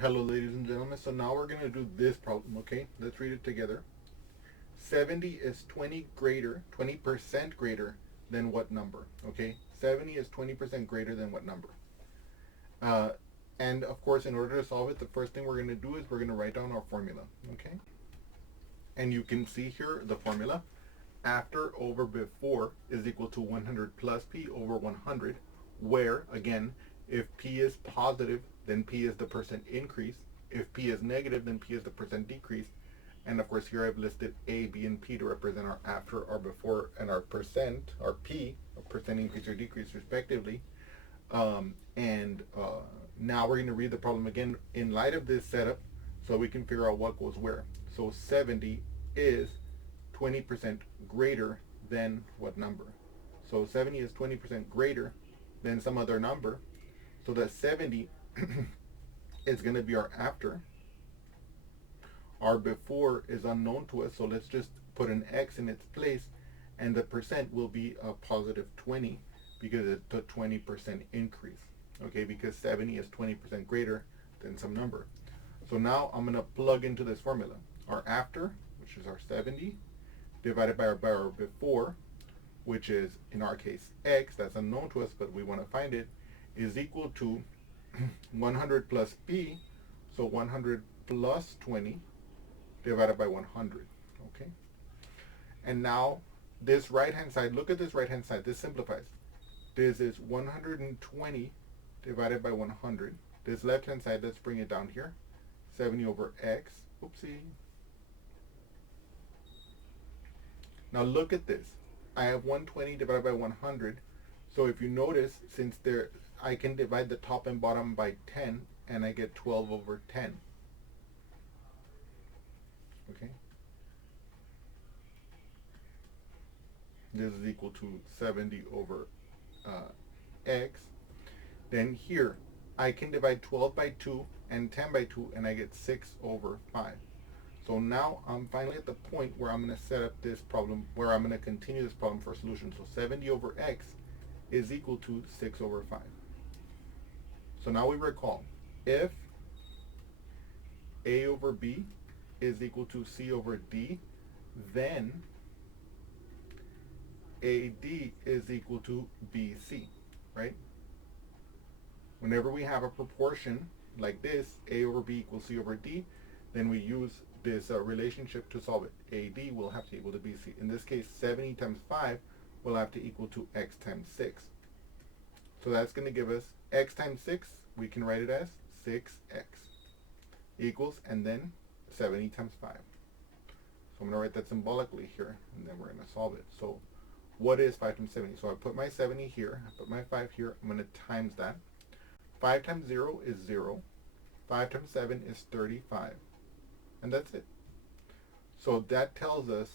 Hello, ladies and gentlemen. So now we're going to do this problem, okay? Let's read it together. 70 is 20% greater than what number, okay? 70 is 20% greater than what number? Uh, and of course, in order to solve it, the first thing we're going to do is we're going to write down our formula, okay? And you can see here the formula. After over before is equal to 100 plus P over 100, where, again, if P is positive, then P is the percent increase. If P is negative, then P is the percent decrease. And of course, here I've listed A, B, and P to represent our after, our before, and our percent, our P, a percent increase or decrease, respectively. Now we're going to read the problem again in light of this setup so we can figure out what goes where. So 70 is 20% greater than what number? So 70 is 20% greater than some other number. So that 70 is going to be our after. Our before is unknown to us, so let's just put an X in its place, and the percent will be a positive 20 because it's a 20% increase. Okay, because 70 is 20% greater than some number. So now I'm going to plug into this formula. Our after, which is our 70, divided by our before, which is, in our case, X, that's unknown to us, but we want to find it, is equal to 100 plus P, so 100 plus 20 divided by 100, okay? And now, this right-hand side, look at this right-hand side, this simplifies. This is 120 divided by 100. This left-hand side, let's bring it down here. 70 over X, oopsie. Now look at this. I have 120 divided by 100. So if you notice, since I can divide the top and bottom by 10, and I get 12 over 10. Okay. This is equal to 70 over X. Then here, I can divide 12 by 2 and 10 by 2, and I get 6 over 5. So now I'm finally at the point where I'm going to set up this problem, where I'm going to continue this problem for solution. So 70 over X is equal to 6 over 5. So now we recall, if A over B is equal to C over D, then AD is equal to BC, right? Whenever we have a proportion like this, A over B equals C over D, then we use this relationship to solve it. AD will have to equal to BC. In this case, 70 times 5 will have to equal to X times 6. So that's going to give us X times 6, we can write it as 6X equals, and then 70 times 5. So I'm going to write that symbolically here, and then we're going to solve it. So what is 5 times 70? So I put my 70 here, I put my 5 here, I'm going to times that. 5 times 0 is 0. 5 times 7 is 35. And that's it. So that tells us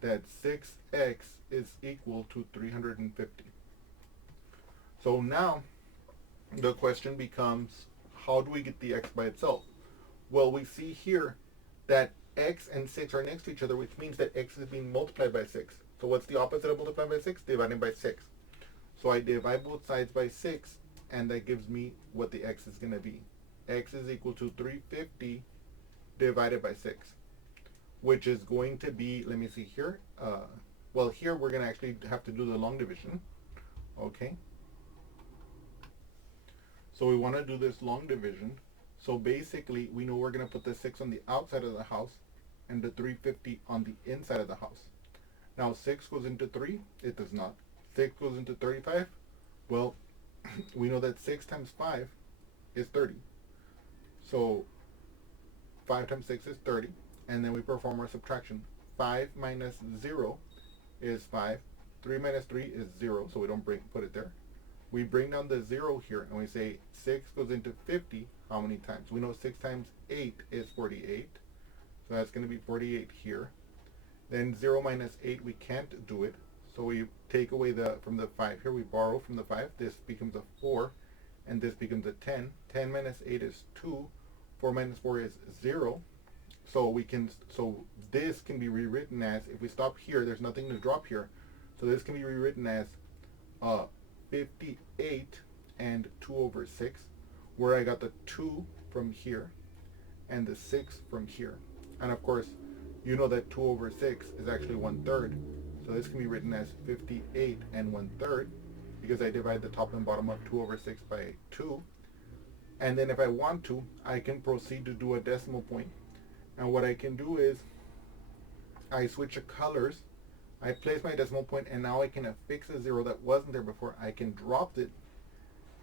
that 6x is equal to 350. So now the question becomes, how do we get the x by itself? Well, we see here that x and 6 are next to each other, which means that x is being multiplied by 6. So what's the opposite of multiplying by 6? Dividing by 6. So I divide both sides by 6, and that gives me what the x is going to be. X is equal to 350 divided by 6, which is going to be, let me see here. Well, here we're going to actually have to do the long division. Okay. So we want to do this long division. So basically, we know we're going to put the 6 on the outside of the house and the 350 on the inside of the house. Now 6 goes into 3. It does not. 6 goes into 35. Well, we know that 6 times 5 is 30. So 5 times 6 is 30. And then we perform our subtraction. 5 minus 0 is 5. 3 minus 3 is 0. So we don't put it there. We bring down the 0 here, and we say 6 goes into 50 how many times? We know 6 times 8 is 48. So that's going to be 48 here. Then 0 minus 8, we can't do it. So we take away from the 5 here. We borrow from the 5. This becomes a 4, and this becomes a 10. 10 minus 8 is 2. 4 minus 4 is 0. So this can be rewritten as, if we stop here, there's nothing to drop here. So this can be rewritten as 58 and 2 over 6, where I got the 2 from here and the 6 from here. And of course, you know that 2 over 6 is actually 1/3. So this can be written as 58 and 1/3 because I divide the top and bottom of 2 over 6 by 2. And then if I want to, I can proceed to do a decimal point. And what I can do is I switch the colors, I place my decimal point, and now I can affix a 0 that wasn't there before. I can drop it,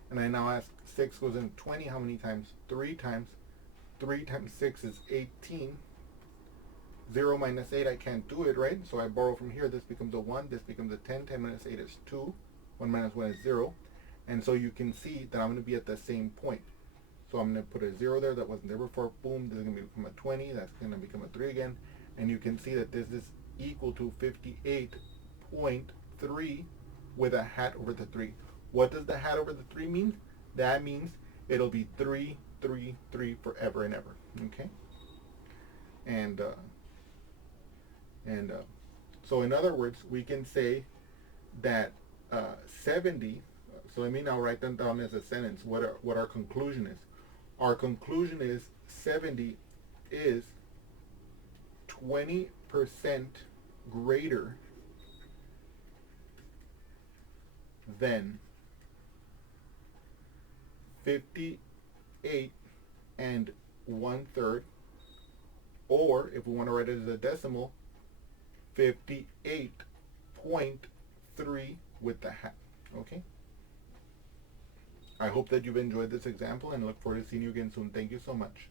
and I now ask 6 goes in 20 how many times? 3 times. 3 times 6 is 18. 0 minus 8, I can't do it, right? So I borrow from here. This becomes a 1. This becomes a 10. 10 minus 8 is 2. 1 minus 1 is 0. And so you can see that I'm going to be at the same point. So I'm going to put a 0 there that wasn't there before. Boom. This is going to become a 20. That's going to become a 3 again. And you can see that this is equal to 58.3 with a hat over the 3. What does the hat over the 3 mean? That means it'll be 3, 3, 3 forever and ever. Okay? And so in other words, we can say that 70, so let me now write them down as a sentence, what our conclusion is. Our conclusion is 70 is 20% greater than 58 and 1/3, or if we want to write it as a decimal, 58.3 with the hat. Okay? I hope that you've enjoyed this example and look forward to seeing you again soon. Thank you so much.